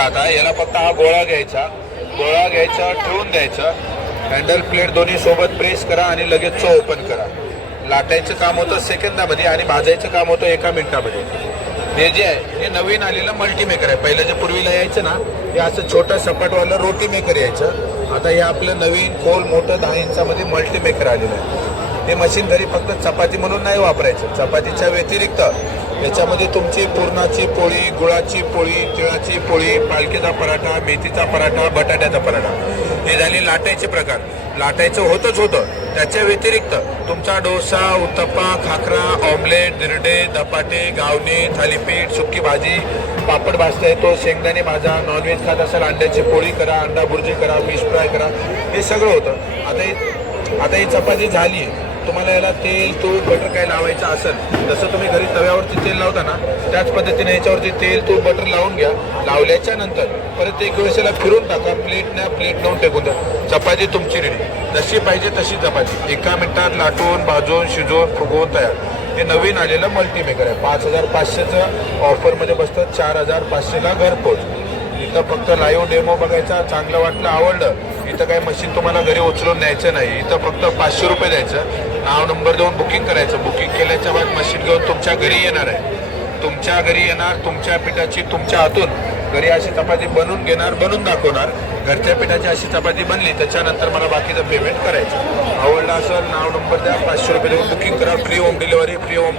याला फक्त हा गोळा घ्यायचा. गोळा घ्यायचा ठेवून द्यायचा. हँडल प्लेट दोन्ही सोबत प्रेस करा आणि लगेच चो ओपन करा. लाटायचं काम होतं सेकंदामध्ये आणि भाजायचं काम होतं एका मिनिटामध्ये. हे जे आहे हे नवीन आलेलं मल्टीमेकर आहे. पहिलं जे पूर्वीला यायचं ना हे असं छोटं सपाटवालं रोटी मेकर यायचं. आता हे आपलं नवीन खोल मोठं दहा इंचामध्ये मल्टीमेकर आलेलं आहे. हे मशीन घरी फक्त चपाती म्हणून नाही वापरायचं. चपातीच्या व्यतिरिक्त याच्यामध्ये तुमची पुरणाची पोळी गुळाची पोळी तिळाची पोळी पालखीचा पराठा मेथीचा पराठा बटाट्याचा पराठा. हे झाले लाटायचे प्रकार. लाटायचं होतंच होतं. त्याच्या व्यतिरिक्त तुमचा डोसा उत्तप्पा खाकरा ऑमलेट दिरडे धपाटे गावणे थालीपीठ सुकी भाजी पापड भाजता येतो शेंगदाणे भाजा नॉनव्हेज खात असाल अंड्याची पोळी करा अंडा भुर्जी करा फिश फ्राय करा हे सगळं होतं. आता ही आता ही चपाती झाली आहे तुम्हाला याला तेल तूप बटर काय लावायचं असेल तसं तुम्ही घरी तव्यावरती तेल लावता ना त्याच पद्धतीने याच्यावरती तेल तूप बटर लावून घ्या. लावल्याच्या नंतर परत एक वेळेस याला फिरून टाका प्लेट ना प्लेट लावून टाकून द्या. चपाती तुमची रेडी जशी पाहिजे तशी चपाती. एका मिनिटात लाटून भाजून शिजवून फुगवून तयार. हे नवीन आलेलं मल्टीमेकर आहे. पाच हजार पाचशेचं ऑफरमध्ये बसतं चार हजार पाचशेला घरपोच. इथं फक्त लाईव्ह डेमो बघायचा चांगलं वाटलं आवडलं. इथं काय मशीन तुम्हाला घरी उचलून न्यायचं नाही. इथं फक्त पाचशे रुपये द्यायचं. नाव नंबर देऊन बुकिंग करायचं. बुकिंग केल्याच्या बाद मशीन घेऊन तुमच्या घरी येणार आहे. तुमच्या घरी येणार तुमच्या पिठाची तुमच्या हातून. घरी अशी चपाती बनवून घेणार बनवून दाखवणार. घरच्या पिठाची अशी चपाती बनली त्याच्यानंतर मला बाकीचं पेमेंट करायचं. आवडलं असं नाव नंबर द्या पाचशे रुपये देऊन बुकिंग करा. Free home delivery free home